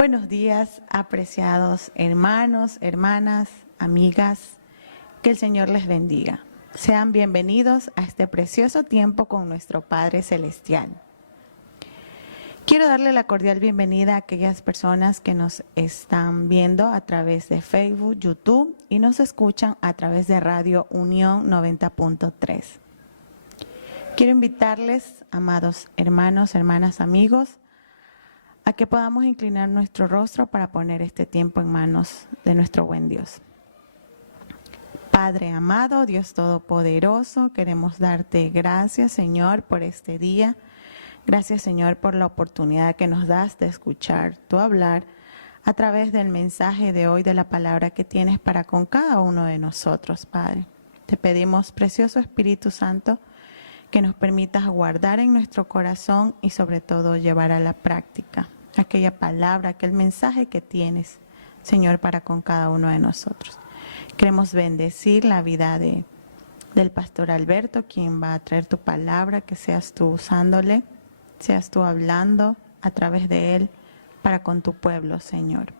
Buenos días, apreciados hermanos, hermanas, amigas. Que el Señor les bendiga. Sean bienvenidos a este precioso tiempo con nuestro Padre Celestial. Quiero darle la cordial bienvenida a aquellas personas que nos están viendo a través de Facebook, YouTube y nos escuchan a través de Radio Unión 90.3. Quiero invitarles, amados hermanos, hermanas, amigos, a que podamos inclinar nuestro rostro para poner este tiempo en manos de nuestro buen Dios. Padre amado, Dios Todopoderoso, queremos darte gracias, Señor, por este día. Gracias, Señor, por la oportunidad que nos das de escuchar tu hablar a través del mensaje de hoy, de la palabra que tienes para con cada uno de nosotros, Padre. Te pedimos, precioso Espíritu Santo, que nos permitas guardar en nuestro corazón y sobre todo llevar a la práctica aquella palabra, aquel mensaje que tienes, Señor, para con cada uno de nosotros. Queremos bendecir la vida del pastor Alberto, quien va a traer tu palabra, que seas tú usándole, seas tú hablando a través de él para con tu pueblo, Señor.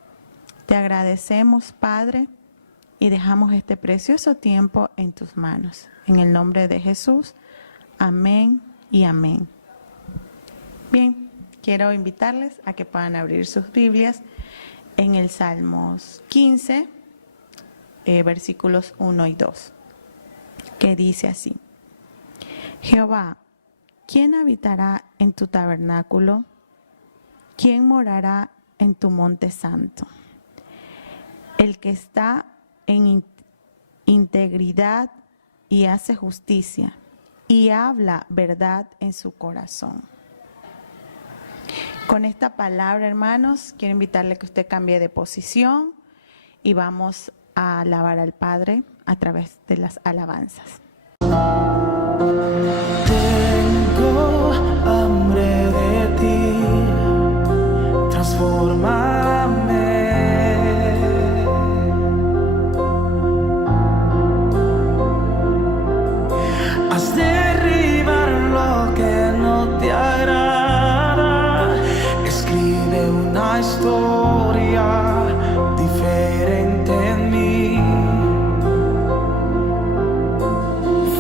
Te agradecemos, Padre, y dejamos este precioso tiempo en tus manos. En el nombre de Jesús, amén y amén. Bien, quiero invitarles a que puedan abrir sus Biblias en el Salmos 15, versículos 1 y 2, que dice así: Jehová, ¿quién habitará en tu tabernáculo? ¿Quién morará en tu monte santo? El que está en integridad y hace justicia y habla verdad en su corazón. Con esta palabra, hermanos, quiero invitarle a que usted cambie de posición y vamos a alabar al Padre a través de las alabanzas. Tengo hambre de ti, transfórmame. Haz derribar lo que no te agrada, escribe una historia diferente en mí.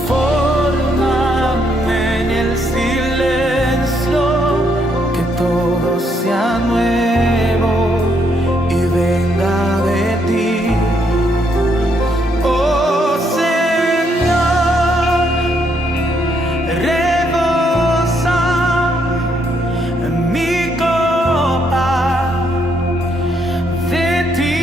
Fórmame en el silencio, que todo sea nuevo y venga de ti. Oh Señor, rebosa mi copa de ti.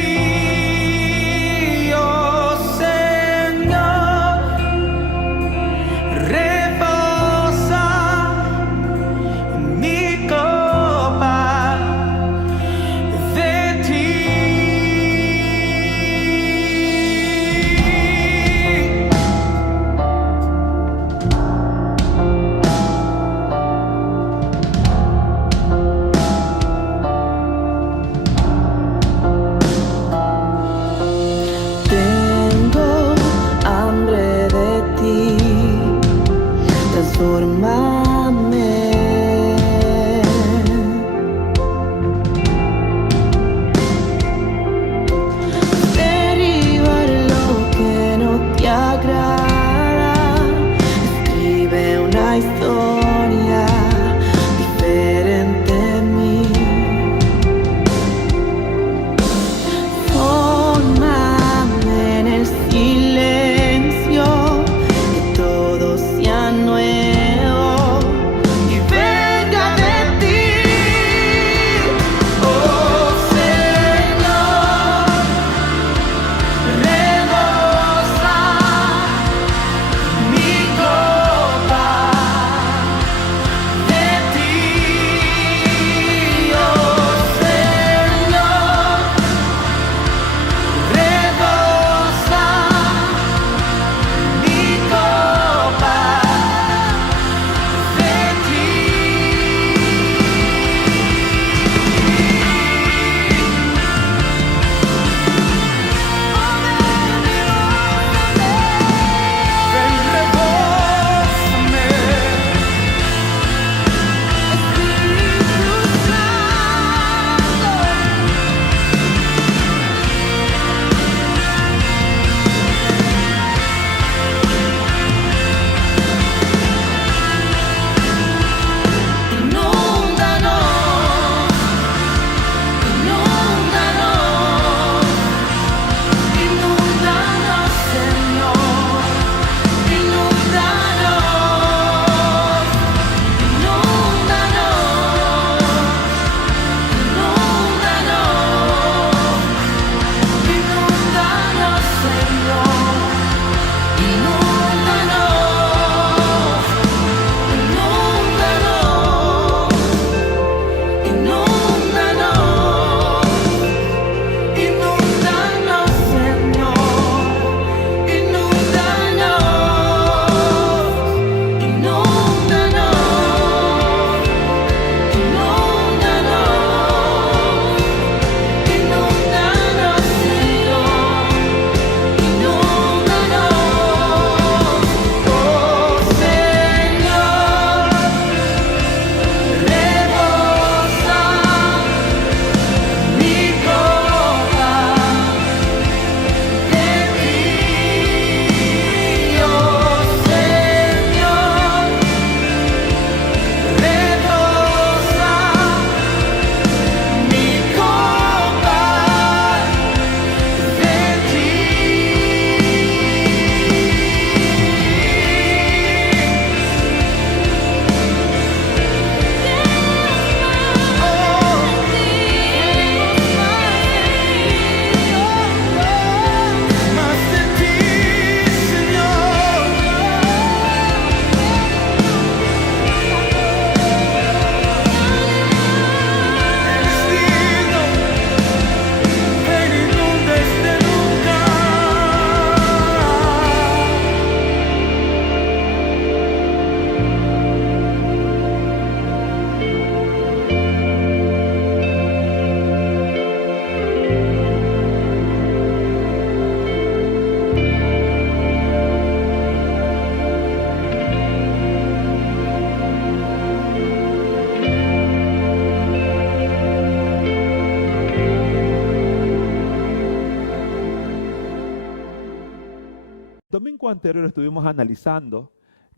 domingo anterior estuvimos analizando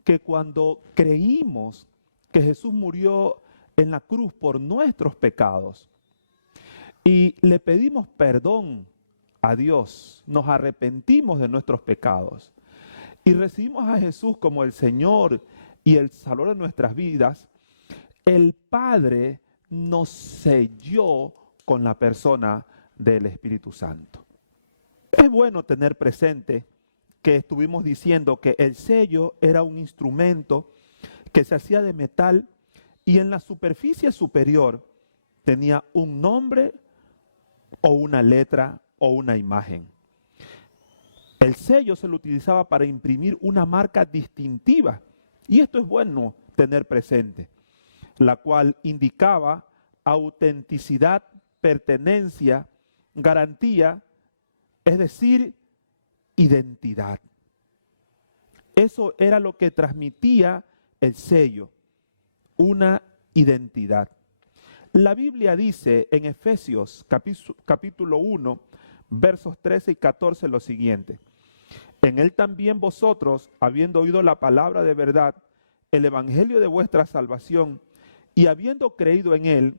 que cuando creímos que Jesús murió en la cruz por nuestros pecados y le pedimos perdón a Dios, nos arrepentimos de nuestros pecados y recibimos a Jesús como el Señor y el Salvador de nuestras vidas, el Padre nos selló con la persona del Espíritu Santo. Es bueno tener presente que estuvimos diciendo que el sello era un instrumento que se hacía de metal y en la superficie superior tenía un nombre o una letra o una imagen. El sello se lo utilizaba para imprimir una marca distintiva, y esto es bueno tener presente, la cual indicaba autenticidad, pertenencia, garantía, es decir, identidad. Eso era lo que transmitía el sello, una identidad. La Biblia dice en Efesios capítulo 1, versos 13 y 14 lo siguiente: en él también vosotros, habiendo oído la palabra de verdad, el evangelio de vuestra salvación, y habiendo creído en él,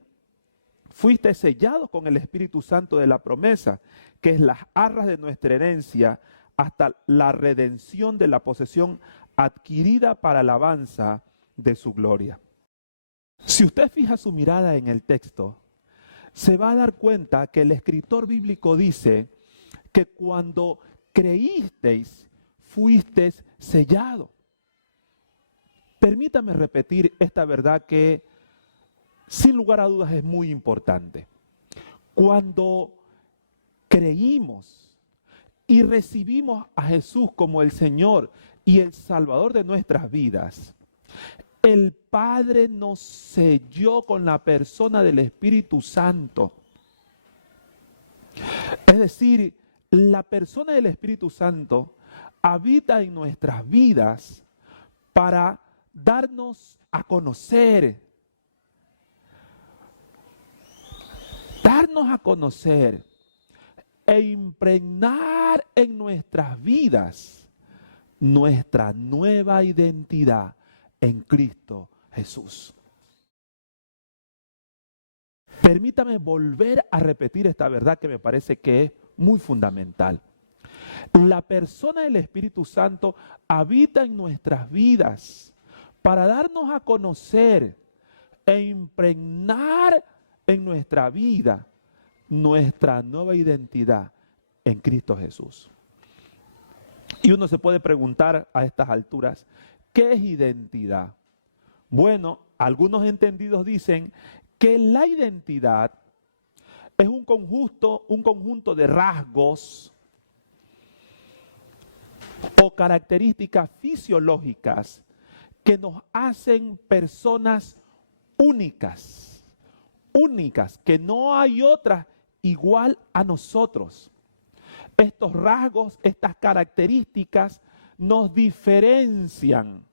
fuisteis sellados con el Espíritu Santo de la promesa, que es las arras de nuestra herencia, hasta la redención de la posesión adquirida para alabanza de su gloria. Si usted fija su mirada en el texto, se va a dar cuenta que el escritor bíblico dice que cuando creísteis, fuisteis sellados. Permítame repetir esta verdad que sin lugar a dudas es muy importante. Cuando creímos y recibimos a Jesús como el Señor y el Salvador de nuestras vidas, el Padre nos selló con la persona del Espíritu Santo. Es decir, la persona del Espíritu Santo habita en nuestras vidas para darnos a conocer, e impregnar en nuestras vidas nuestra nueva identidad en Cristo Jesús. Permítame volver a repetir esta verdad que me parece que es muy fundamental. La persona del Espíritu Santo habita en nuestras vidas para darnos a conocer e impregnar en nuestra vida nuestra nueva identidad en Cristo Jesús. Y uno se puede preguntar a estas alturas, ¿qué es identidad? Bueno, algunos entendidos dicen que la identidad es un conjunto de rasgos o características fisiológicas que nos hacen personas únicas, que no hay otras igual a nosotros. Estos rasgos, estas características nos diferencian,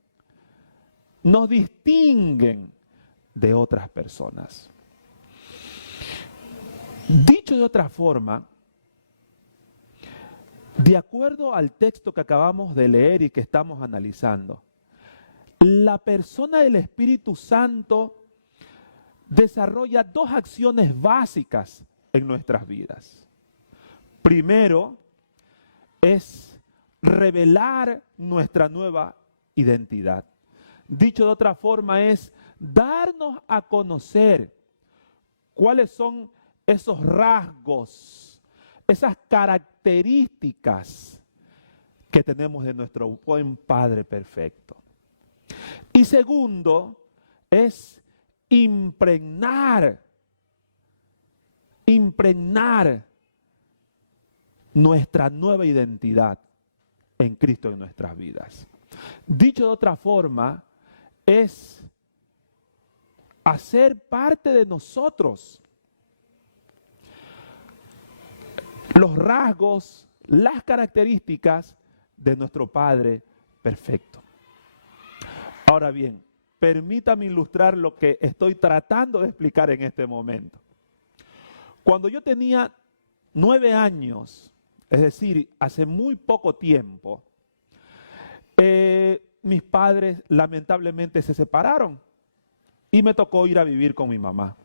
nos distinguen de otras personas. Dicho de otra forma, de acuerdo al texto que acabamos de leer y que estamos analizando, la persona del Espíritu Santo desarrolla dos acciones básicas en nuestras vidas. Primero, es revelar nuestra nueva identidad. Dicho de otra forma, es darnos a conocer cuáles son esos rasgos, esas características que tenemos de nuestro buen Padre perfecto. Y segundo, es impregnar nuestra nueva identidad en Cristo en nuestras vidas. Dicho de otra forma, es hacer parte de nosotros los rasgos, las características de nuestro Padre perfecto. Ahora bien, permítame ilustrar lo que estoy tratando de explicar en este momento. Cuando yo tenía 9 años, es decir, hace muy poco tiempo, Mis padres lamentablemente se separaron y me tocó ir a vivir con mi mamá.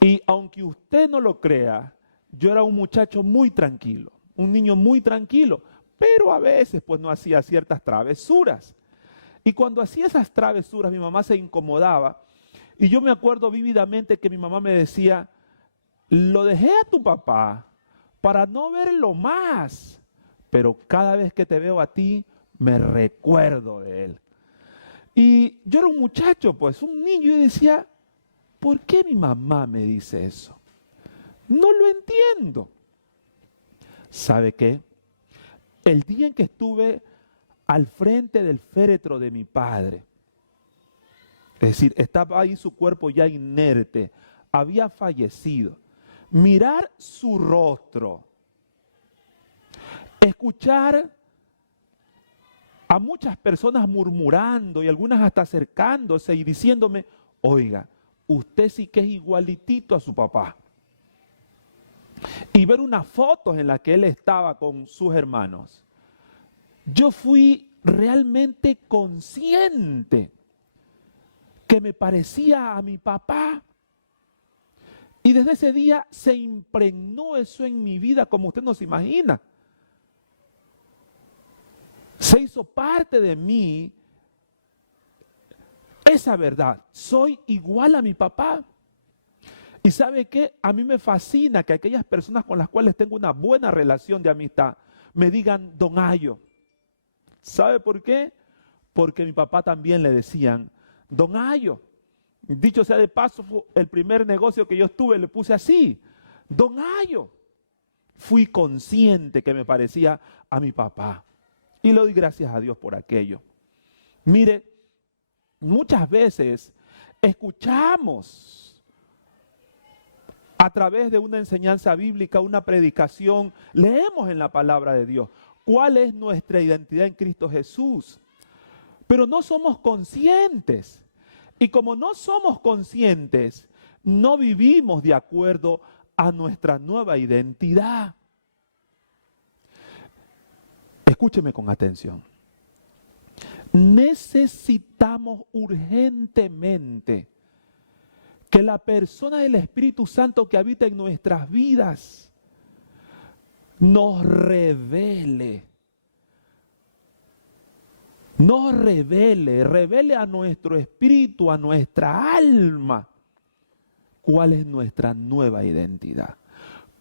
Y aunque usted no lo crea, yo era un muchacho muy tranquilo, un niño muy tranquilo, pero a veces pues no hacía ciertas travesuras. Y cuando hacía esas travesuras mi mamá se incomodaba y yo me acuerdo vívidamente que mi mamá me decía, lo dejé a tu papá para no verlo más, pero cada vez que te veo a ti me recuerdo de él. Y yo era un muchacho, pues un niño, y decía, ¿por qué mi mamá me dice eso? No lo entiendo. ¿Sabe qué? El día en que estuve al frente del féretro de mi padre, es decir, estaba ahí su cuerpo ya inerte, había fallecido, mirar su rostro, escuchar a muchas personas murmurando y algunas hasta acercándose y diciéndome, oiga, usted sí que es igualitito a su papá. Y ver unas fotos en las que él estaba con sus hermanos. Yo fui realmente consciente que me parecía a mi papá. Y desde ese día se impregnó eso en mi vida como usted no se imagina. Se hizo parte de mí esa verdad. Soy igual a mi papá. Y ¿sabe qué? A mí me fascina que aquellas personas con las cuales tengo una buena relación de amistad me digan Don Ayo. ¿Sabe por qué? Porque a mi papá también le decían Don Ayo. Dicho sea de paso, fue el primer negocio que yo tuve, le puse así, Don Ayo. Fui consciente que me parecía a mi papá. Y le doy gracias a Dios por aquello. Mire, muchas veces escuchamos a través de una enseñanza bíblica, una predicación, leemos en la palabra de Dios cuál es nuestra identidad en Cristo Jesús. Pero no somos conscientes. Y como no somos conscientes, no vivimos de acuerdo a nuestra nueva identidad. Escúcheme con atención. Necesitamos urgentemente que la persona del Espíritu Santo que habita en nuestras vidas nos revele a nuestro espíritu, a nuestra alma, cuál es nuestra nueva identidad.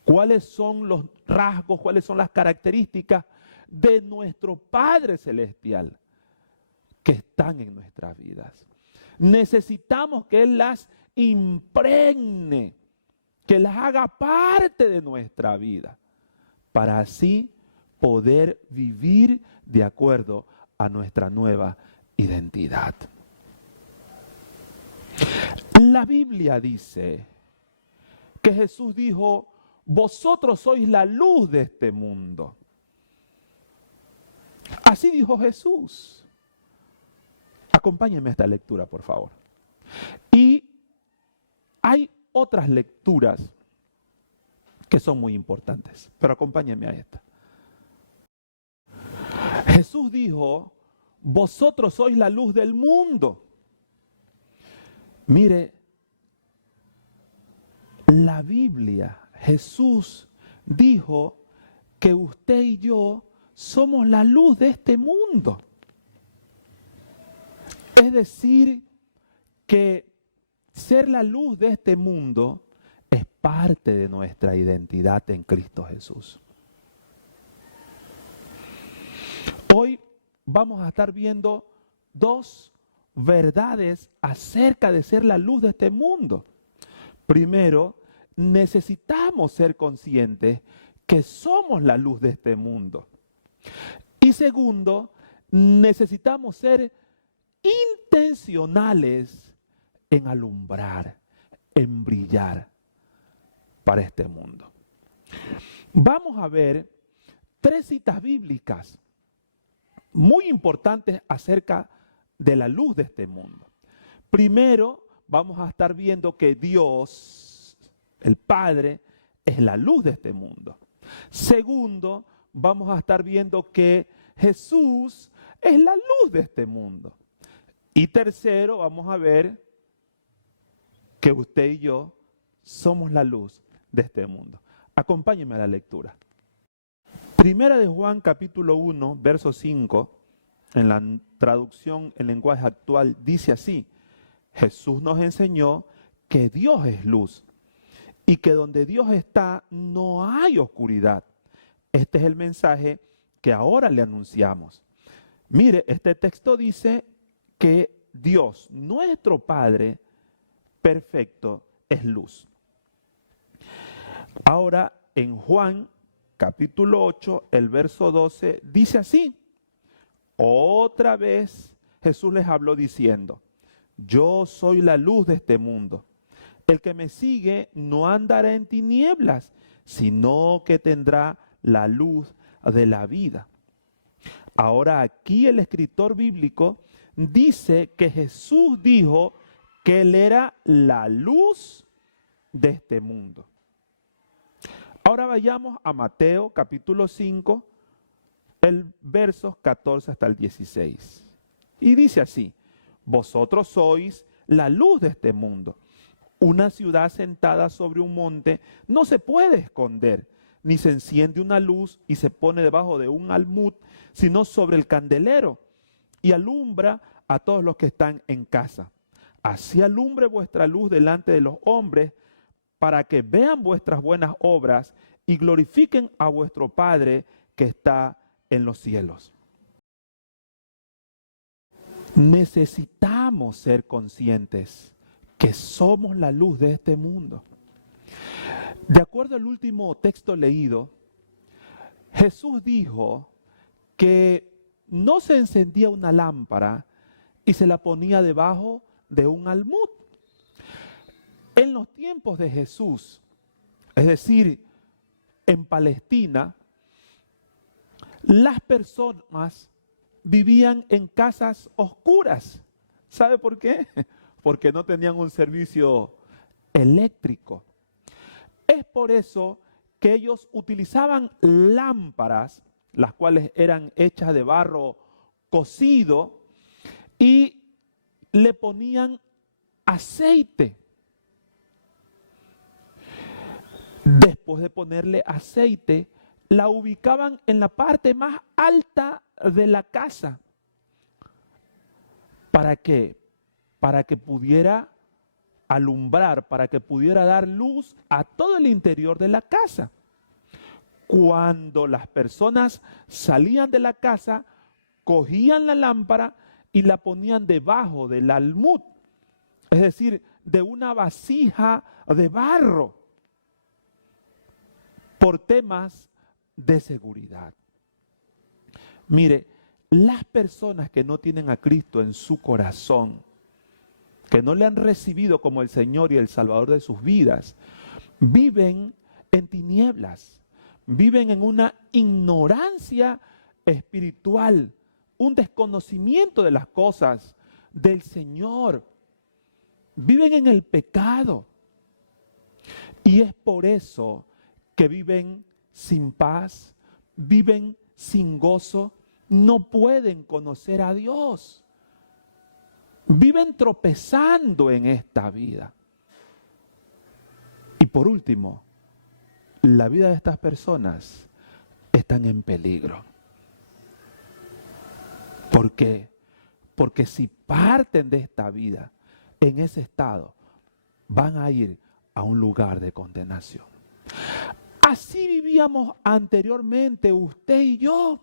Cuáles son los rasgos, cuáles son las características de nuestro Padre Celestial que están en nuestras vidas. Necesitamos que Él las impregne, que las haga parte de nuestra vida, para así poder vivir de acuerdo a nuestra nueva identidad. La Biblia dice que Jesús dijo, vosotros sois la luz de este mundo. Así dijo Jesús. Acompáñenme a esta lectura, por favor. Y hay otras lecturas que son muy importantes, pero acompáñenme a esta. Jesús dijo, vosotros sois la luz del mundo. Mire, la Biblia, Jesús dijo que usted y yo somos la luz de este mundo. Es decir, que ser la luz de este mundo es parte de nuestra identidad en Cristo Jesús. Hoy vamos a estar viendo dos verdades acerca de ser la luz de este mundo. Primero, necesitamos ser conscientes que somos la luz de este mundo. Y segundo, necesitamos ser intencionales en alumbrar, en brillar para este mundo. Vamos a ver 3 citas bíblicas muy importantes acerca de la luz de este mundo. Primero, vamos a estar viendo que Dios, el Padre, es la luz de este mundo. Segundo, vamos a estar viendo que Jesús es la luz de este mundo. Y tercero, vamos a ver que usted y yo somos la luz de este mundo. Acompáñeme a la lectura. Primera de Juan capítulo 1, verso 5, en la traducción en lenguaje actual, dice así: Jesús nos enseñó que Dios es luz y que donde Dios está no hay oscuridad. Este es el mensaje que ahora le anunciamos. Mire, este texto dice que Dios, nuestro Padre perfecto, es luz. Ahora, en Juan capítulo 8, el verso 12, dice así: otra vez Jesús les habló diciendo: yo soy la luz de este mundo. El que me sigue no andará en tinieblas, sino que tendrá la luz de la vida. Ahora aquí el escritor bíblico dice que Jesús dijo que Él era la luz de este mundo. Ahora vayamos a Mateo capítulo 5, el versos 14 hasta el 16. Y dice así: vosotros sois la luz de este mundo. Una ciudad sentada sobre un monte no se puede esconder, ni se enciende una luz y se pone debajo de un almud, sino sobre el candelero, y alumbra a todos los que están en casa. Así alumbre vuestra luz delante de los hombres, para que vean vuestras buenas obras y glorifiquen a vuestro Padre que está en los cielos. Necesitamos ser conscientes que somos la luz de este mundo. De acuerdo al último texto leído, Jesús dijo que no se encendía una lámpara y se la ponía debajo de un almud. En los tiempos de Jesús, es decir, en Palestina, las personas vivían en casas oscuras. ¿Sabe por qué? Porque no tenían un servicio eléctrico. Es por eso que ellos utilizaban lámparas, las cuales eran hechas de barro cocido, y le ponían aceite. Después de ponerle aceite, la ubicaban en la parte más alta de la casa. ¿Para qué? Para que pudiera alumbrar, para que pudiera dar luz a todo el interior de la casa. Cuando las personas salían de la casa, cogían la lámpara y la ponían debajo del almud, es decir, de una vasija de barro, por temas de seguridad. Mire, las personas que no tienen a Cristo en su corazón, que no le han recibido como el Señor y el Salvador de sus vidas, viven en tinieblas, viven en una ignorancia espiritual, un desconocimiento de las cosas del Señor. Viven en el pecado. Y es por eso que viven sin paz, viven sin gozo, no pueden conocer a Dios. Viven tropezando en esta vida. Y por último, la vida de estas personas están en peligro. ¿Por qué? Porque si parten de esta vida en ese estado, van a ir a un lugar de condenación. Así vivíamos anteriormente usted y yo.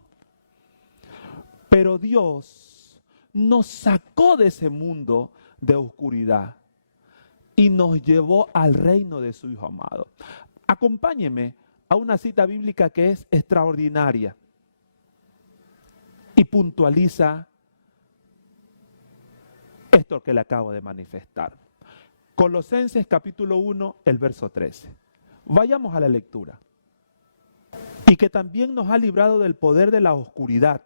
Pero Dios nos sacó de ese mundo de oscuridad y nos llevó al reino de su Hijo amado. Acompáñeme a una cita bíblica que es extraordinaria y puntualiza esto que le acabo de manifestar. Colosenses capítulo 1, el verso 13. Vayamos a la lectura. Y que también nos ha librado del poder de la oscuridad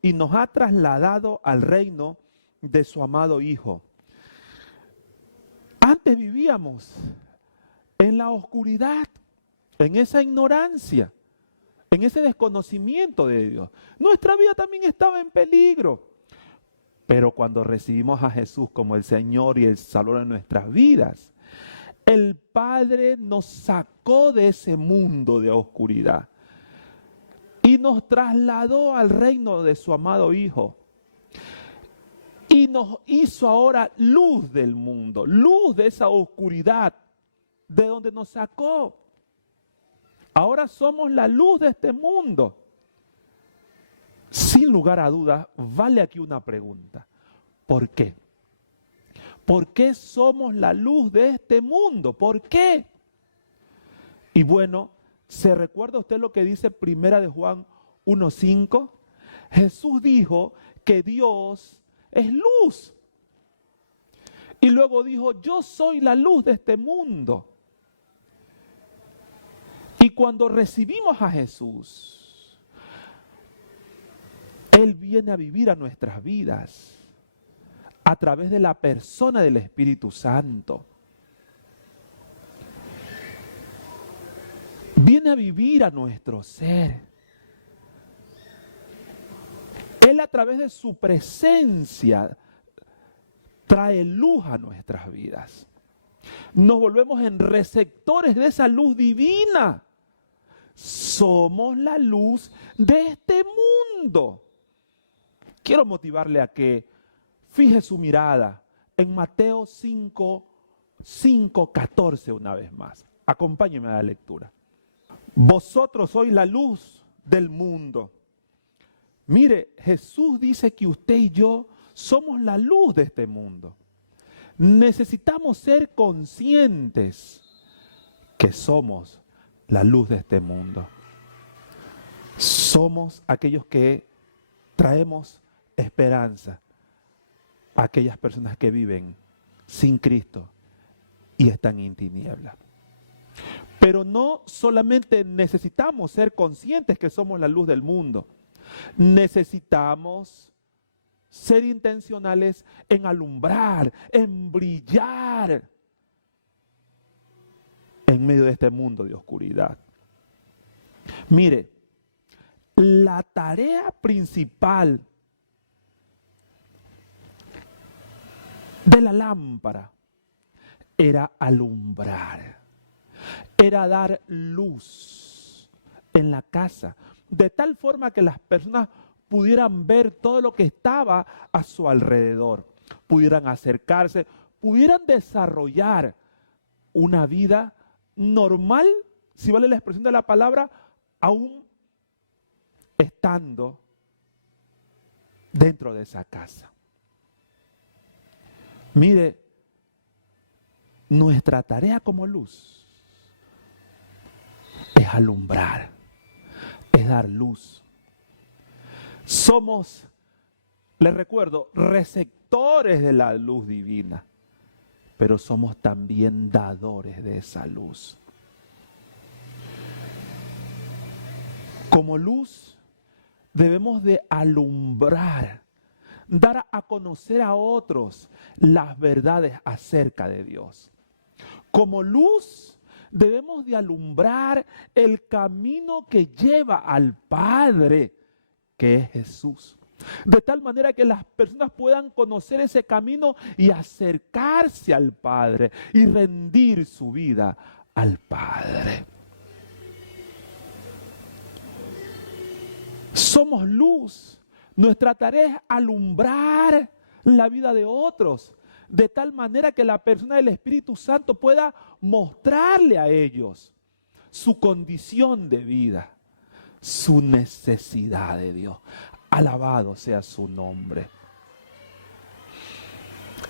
y nos ha trasladado al reino de su amado Hijo. Antes vivíamos en la oscuridad, en esa ignorancia, en ese desconocimiento de Dios. Nuestra vida también estaba en peligro. Pero cuando recibimos a Jesús como el Señor y el Salvador de nuestras vidas, el Padre nos sacó de ese mundo de oscuridad y nos trasladó al reino de su amado Hijo. Y nos hizo ahora luz del mundo, luz de esa oscuridad de donde nos sacó. Ahora somos la luz de este mundo. Sin lugar a dudas, vale aquí una pregunta. ¿Por qué? ¿Por qué somos la luz de este mundo? ¿Por qué? Y bueno, ¿se recuerda usted lo que dice Primera de Juan 1:5? Jesús dijo que Dios es luz. Y luego dijo, yo soy la luz de este mundo. Y cuando recibimos a Jesús, Él viene a vivir a nuestras vidas a través de la persona del Espíritu Santo. Viene a vivir a nuestro ser. Él a través de su presencia trae luz a nuestras vidas. Nos volvemos en receptores de esa luz divina. Somos la luz de este mundo. Quiero motivarle a que fije su mirada en Mateo 5:14 una vez más. Acompáñeme a la lectura. Vosotros sois la luz del mundo. Mire, Jesús dice que usted y yo somos la luz de este mundo. Necesitamos ser conscientes que somos la luz de este mundo. Somos aquellos que traemos esperanza a aquellas personas que viven sin Cristo y están en tinieblas. Pero no solamente necesitamos ser conscientes que somos la luz del mundo, necesitamos ser intencionales en alumbrar, en brillar en medio de este mundo de oscuridad. Mire, la tarea principal de la lámpara era alumbrar, era dar luz en la casa, de tal forma que las personas pudieran ver todo lo que estaba a su alrededor, pudieran acercarse, pudieran desarrollar una vida normal, si vale la expresión de la palabra, aún estando dentro de esa casa. Mire, nuestra tarea como luz es alumbrar, es dar luz. Somos, les recuerdo, receptores de la luz divina, pero somos también dadores de esa luz. Como luz debemos de alumbrar, dar a conocer a otros las verdades acerca de Dios. Como luz debemos de alumbrar el camino que lleva al Padre, que es Jesús. De tal manera que las personas puedan conocer ese camino y acercarse al Padre y rendir su vida al Padre. Somos luz. Nuestra tarea es alumbrar la vida de otros, de tal manera que la persona del Espíritu Santo pueda mostrarle a ellos su condición de vida, su necesidad de Dios. Alabado sea su nombre.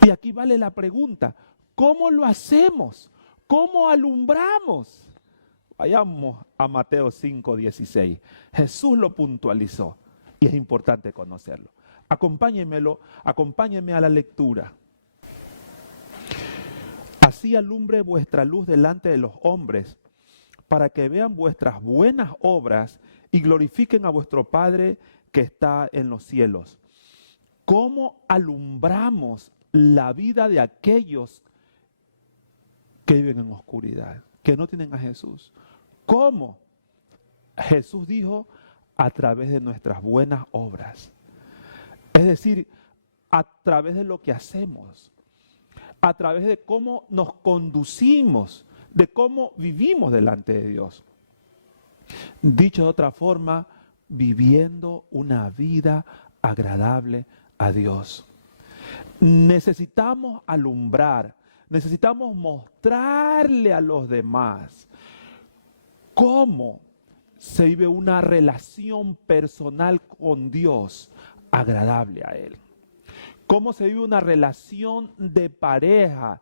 Y aquí vale la pregunta, ¿cómo lo hacemos? ¿Cómo alumbramos? Vayamos a Mateo 5:16. Jesús lo puntualizó y es importante conocerlo. Acompáñenme a la lectura. Así alumbre vuestra luz delante de los hombres, para que vean vuestras buenas obras y glorifiquen a vuestro Padre que está en los cielos. ¿Cómo alumbramos la vida de aquellos que viven en oscuridad, que no tienen a Jesús? ¿Cómo? Jesús dijo, a través de nuestras buenas obras. Es decir, a través de lo que hacemos, a través de cómo nos conducimos, de cómo vivimos delante de Dios. Dicho de otra forma, viviendo una vida agradable a Dios. Necesitamos alumbrar, necesitamos mostrarle a los demás cómo se vive una relación personal con Dios agradable a Él. Cómo se vive una relación de pareja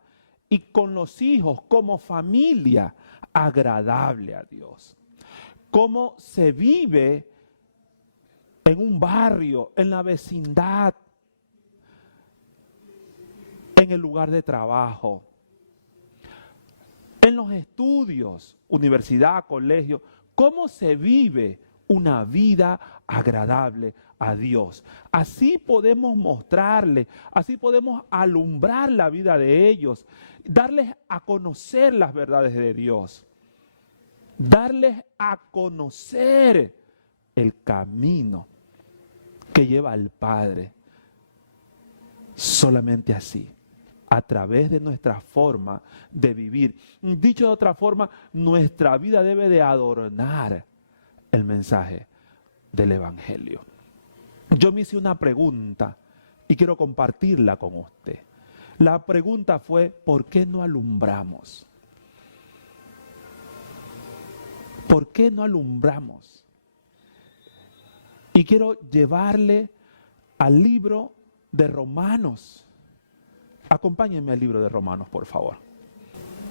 y con los hijos como familia agradable a Dios. Cómo se vive en un barrio, en la vecindad, en el lugar de trabajo, en los estudios, universidad, colegio. Cómo se vive una vida agradable a Dios. Así podemos mostrarle, así podemos alumbrar la vida de ellos, darles a conocer las verdades de Dios, darles a conocer el camino que lleva al Padre. Solamente así, a través de nuestra forma de vivir. Dicho de otra forma, nuestra vida debe de adornar el mensaje del Evangelio. Yo me hice una pregunta y quiero compartirla con usted. La pregunta fue, ¿por qué no alumbramos? ¿Por qué no alumbramos? Y quiero llevarle al libro de Romanos. Acompáñenme al libro de Romanos, por favor.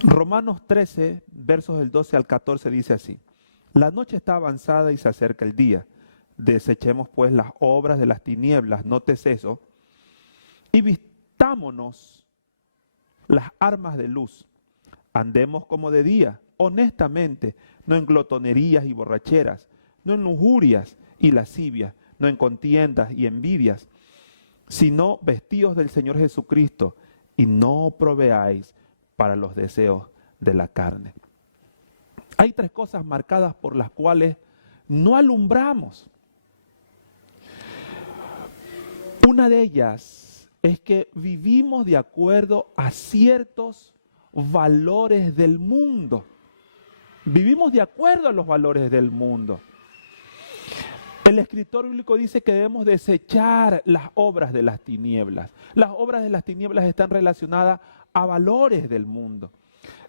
Romanos 13, versos del 12 al 14 dice así: la noche está avanzada y se acerca el día. Desechemos pues las obras de las tinieblas, nótese eso, y vistámonos las armas de luz. Andemos como de día, honestamente, no en glotonerías y borracheras, no en lujurias y lascivias, no en contiendas y envidias, sino vestidos del Señor Jesucristo, y no proveáis para los deseos de la carne. Hay tres cosas marcadas por las cuales no alumbramos. Una de ellas es que vivimos de acuerdo a ciertos valores del mundo. Vivimos de acuerdo a los valores del mundo. El escritor bíblico dice que debemos desechar las obras de las tinieblas. Las obras de las tinieblas están relacionadas a valores del mundo.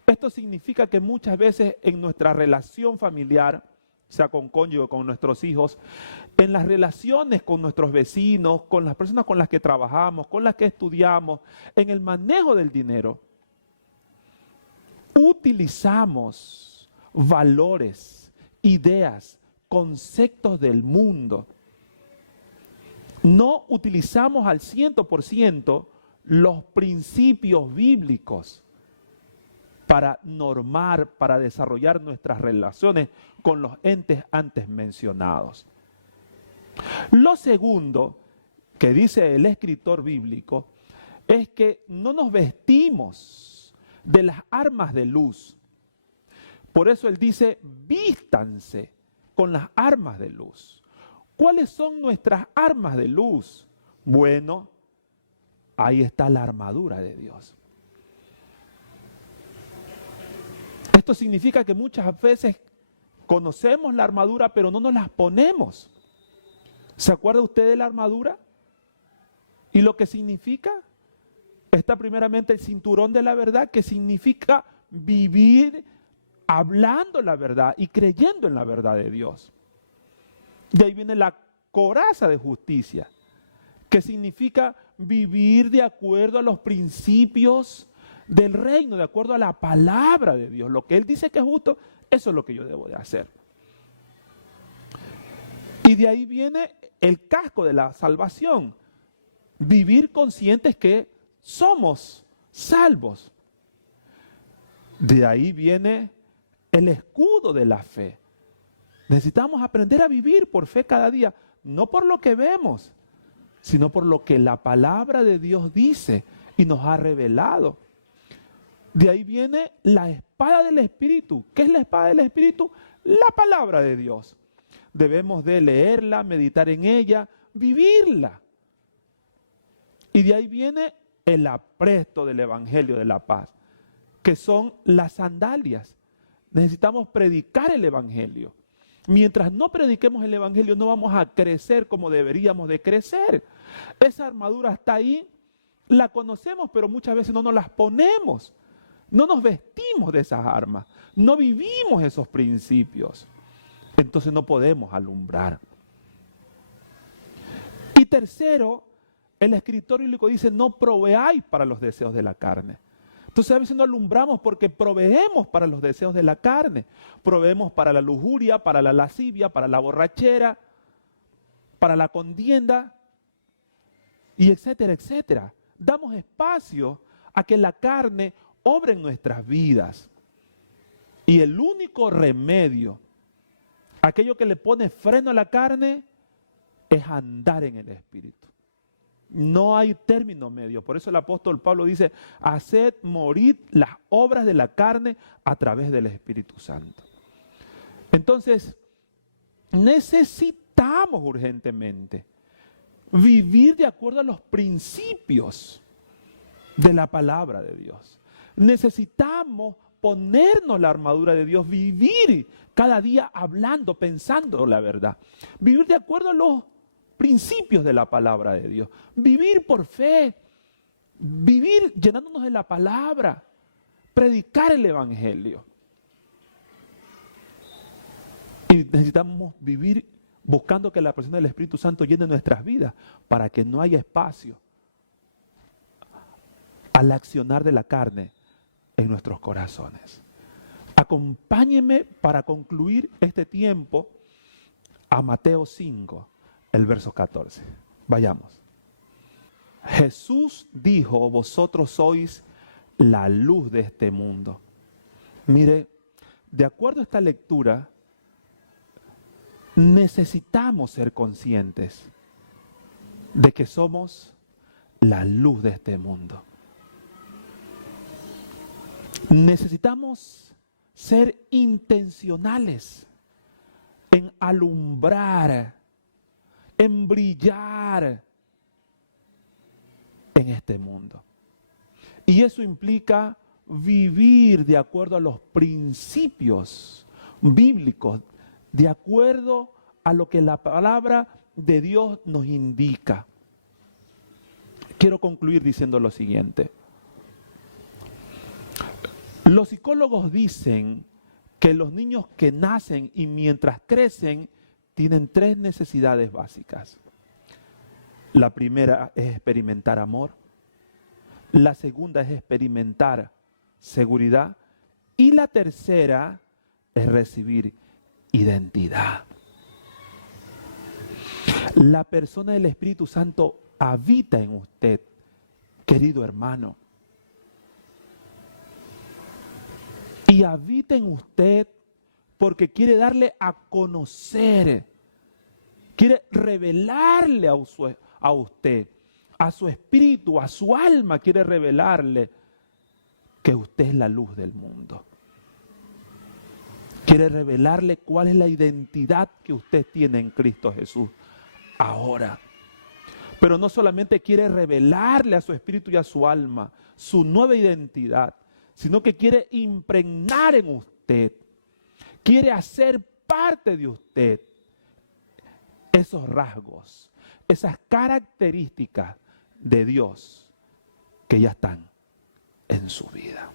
Esto significa que muchas veces en nuestra relación familiar, sea con cónyuge, con nuestros hijos, en las relaciones con nuestros vecinos, con las personas con las que trabajamos, con las que estudiamos, en el manejo del dinero, utilizamos valores, ideas, conceptos del mundo. No utilizamos al 100% los principios bíblicos para normar, para desarrollar nuestras relaciones con los entes antes mencionados. Lo segundo que dice el escritor bíblico es que no nos vestimos de las armas de luz. Por eso él dice, vístanse con las armas de luz. ¿Cuáles son nuestras armas de luz? Bueno, ahí está la armadura de Dios. Esto significa que muchas veces conocemos la armadura, pero no nos las ponemos. ¿Se acuerda usted de la armadura? ¿Y lo que significa? Está primeramente el cinturón de la verdad, que significa vivir hablando la verdad y creyendo en la verdad de Dios. De ahí viene la coraza de justicia, que significa vivir de acuerdo a los principios del reino, de acuerdo a la palabra de Dios. Lo que Él dice que es justo, eso es lo que yo debo de hacer. Y de ahí viene el casco de la salvación. Vivir conscientes que somos salvos. De ahí viene el escudo de la fe. Necesitamos aprender a vivir por fe cada día, no por lo que vemos, sino por lo que la palabra de Dios dice y nos ha revelado. De ahí viene la espada del Espíritu. ¿Qué es la espada del Espíritu? La palabra de Dios. debemos de leerla, meditar en ella, vivirla. Y de ahí viene el apresto del Evangelio de la paz, que son las sandalias. Necesitamos predicar el Evangelio. Mientras no prediquemos el Evangelio, no vamos a crecer como deberíamos de crecer. Esa armadura está ahí, la conocemos, pero muchas veces no nos las ponemos. No nos vestimos de esas armas, no vivimos esos principios. Entonces no podemos alumbrar. Y tercero, el escritor bíblico dice, no proveáis para los deseos de la carne. Entonces a veces no alumbramos porque proveemos para los deseos de la carne. Proveemos para la lujuria, para la lascivia, para la borrachera, para la contienda, y etcétera, etcétera. Damos espacio a que la carne obre en nuestras vidas. Y el único remedio, aquello que le pone freno a la carne, es andar en el Espíritu. No hay término medio. Por eso el apóstol Pablo dice, haced morir las obras de la carne a través del Espíritu Santo. Entonces, necesitamos urgentemente vivir de acuerdo a los principios de la palabra de Dios. Necesitamos ponernos la armadura de Dios, vivir cada día hablando, pensando la verdad. Vivir de acuerdo a los principios de la palabra de Dios. Vivir por fe, vivir llenándonos de la palabra, predicar el Evangelio. Y necesitamos vivir buscando que la persona del Espíritu Santo llene nuestras vidas para que no haya espacio al accionar de la carne en nuestros corazones. Acompáñenme para concluir este tiempo a Mateo 5, el verso 14. Vayamos. Jesús dijo, vosotros sois la luz de este mundo. Mire, de acuerdo a esta lectura, necesitamos ser conscientes de que somos la luz de este mundo. Necesitamos ser intencionales en alumbrar, en brillar en este mundo. Y eso implica vivir de acuerdo a los principios bíblicos, de acuerdo a lo que la palabra de Dios nos indica. Quiero concluir diciendo lo siguiente. Los psicólogos dicen que los niños que nacen y mientras crecen tienen 3 necesidades básicas. La primera es experimentar amor. La segunda es experimentar seguridad. Y la tercera es recibir identidad. La persona del Espíritu Santo habita en usted, querido hermano. Y habita en usted porque quiere darle a conocer, quiere revelarle a usted, a su espíritu, a su alma, quiere revelarle que usted es la luz del mundo. Quiere revelarle cuál es la identidad que usted tiene en Cristo Jesús ahora. Pero no solamente quiere revelarle a su espíritu y a su alma su nueva identidad, sino que quiere impregnar en usted, quiere hacer parte de usted esos rasgos, esas características de Dios que ya están en su vida.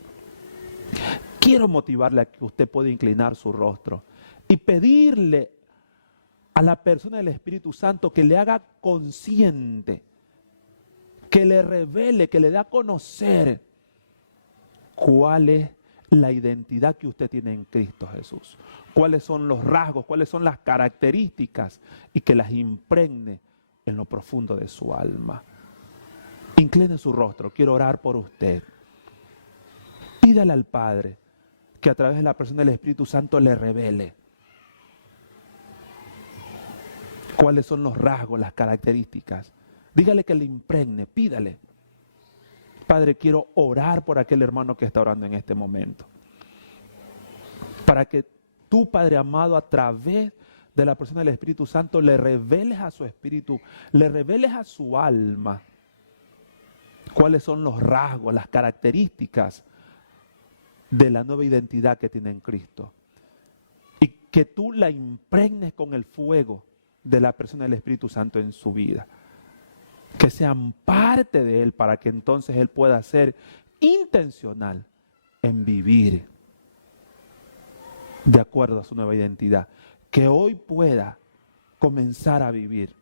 Quiero motivarle a que usted pueda inclinar su rostro y pedirle a la persona del Espíritu Santo que le haga consciente, que le revele, que le dé a conocer cuál es la identidad que usted tiene en Cristo Jesús. Cuáles son los rasgos, cuáles son las características y que las impregne en lo profundo de su alma. Incline su rostro, quiero orar por usted. Pídale al Padre que a través de la persona del Espíritu Santo le revele cuáles son los rasgos, las características. Dígale que le impregne, pídale. Padre, quiero orar por aquel hermano que está orando en este momento. Para que tú, Padre amado, a través de la persona del Espíritu Santo, le reveles a su espíritu, le reveles a su alma cuáles son los rasgos, las características de la nueva identidad que tiene en Cristo. Y que tú la impregnes con el fuego de la persona del Espíritu Santo en su vida. Que sean parte de Él para que entonces Él pueda ser intencional en vivir de acuerdo a su nueva identidad. Que hoy pueda comenzar a vivir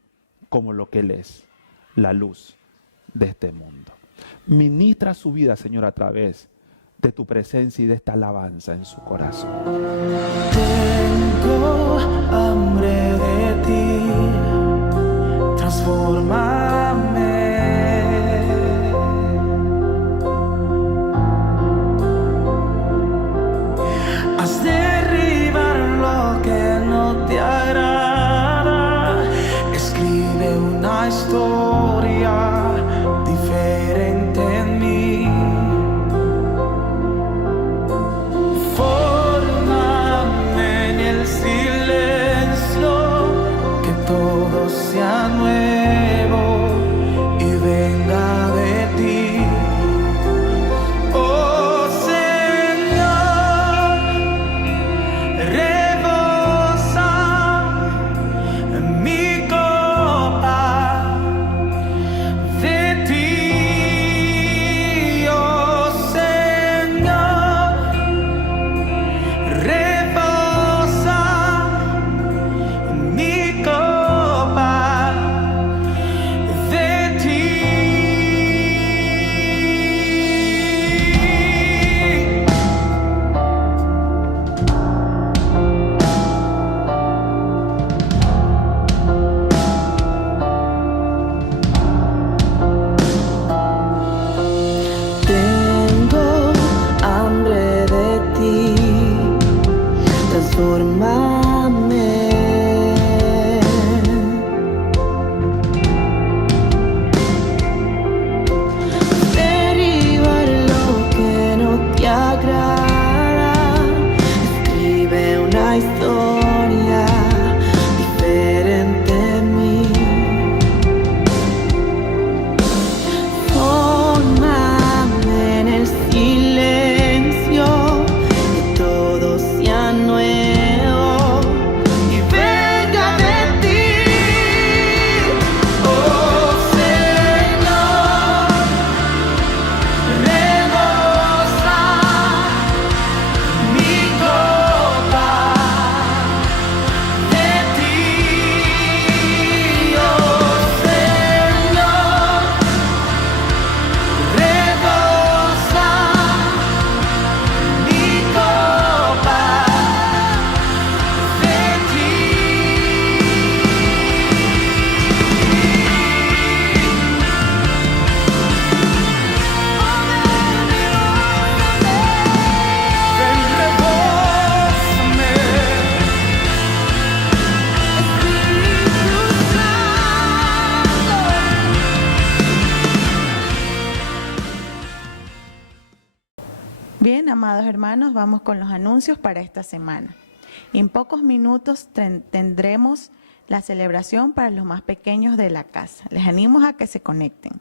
como lo que Él es, la luz de este mundo. Ministra su vida, Señor, a través de tu presencia y de esta alabanza en su corazón. Tengo hambre de ti, transfórmame. Haz derribar lo que no te agrada, escribe una historia diferente en mí. Fórmame en el silencio, que todo sea nuevo y venga de ti. Oh Señor, rebosa mi copa de ti. Oh Señor, rebosa mi copa de ti. Tengo hambre de ti, transfórmame. Derribar lo que no te agrada, escribe una historia diferente en mí. Fórmame en el silencio, que todo sea nuevo y venga de ti. Oh Señor, rebosa mi copa de ti. Oh Señor, rebosa mi copa de ti. Ven, rebósame, Espíritu Santo. Bien, amados hermanos, vamos con los anuncios para esta semana. En pocos minutos tendremos la celebración para los más pequeños de la casa. Les animo a que se conecten.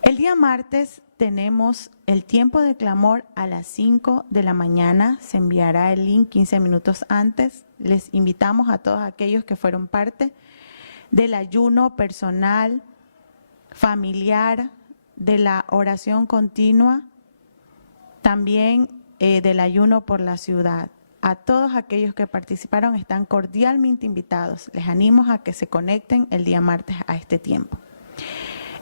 El día martes tenemos el tiempo de clamor a las 5 de la mañana. Se enviará el link 15 minutos antes. Les invitamos a todos aquellos que fueron parte del ayuno personal, familiar, de la oración continua, también del ayuno por la ciudad. A todos aquellos que participaron están cordialmente invitados. Les animo a que se conecten el día martes a este tiempo.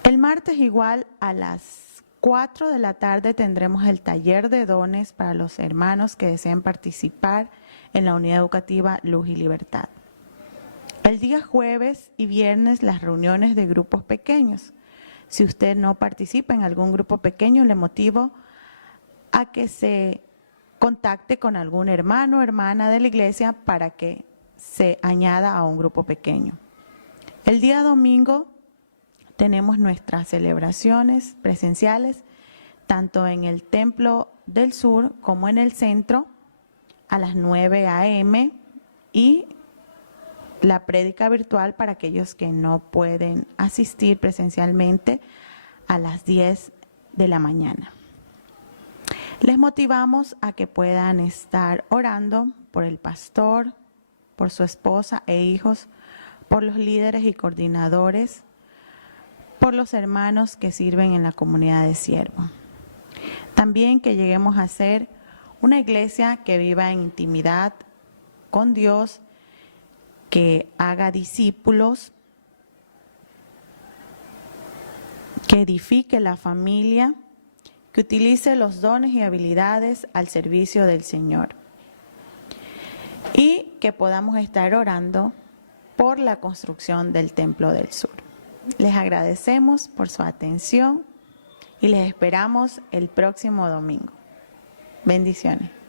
El martes igual a las 4 de la tarde tendremos el taller de dones para los hermanos que deseen participar en la unidad educativa Luz y Libertad. El día jueves y viernes las reuniones de grupos pequeños. Si usted no participa en algún grupo pequeño, le motivo a que se contacte con algún hermano o hermana de la iglesia para que se añada a un grupo pequeño. El día domingo tenemos nuestras celebraciones presenciales, tanto en el Templo del Sur como en el centro, a las 9 a.m. y la prédica virtual para aquellos que no pueden asistir presencialmente a las 10 de la mañana. Les motivamos a que puedan estar orando por el pastor, por su esposa e hijos, por los líderes y coordinadores, por los hermanos que sirven en la comunidad de siervo. También que lleguemos a ser una iglesia que viva en intimidad con Dios, que haga discípulos, que edifique la familia, que utilice los dones y habilidades al servicio del Señor. Y que podamos estar orando por la construcción del Templo del Sur. Les agradecemos por su atención y les esperamos el próximo domingo. Bendiciones.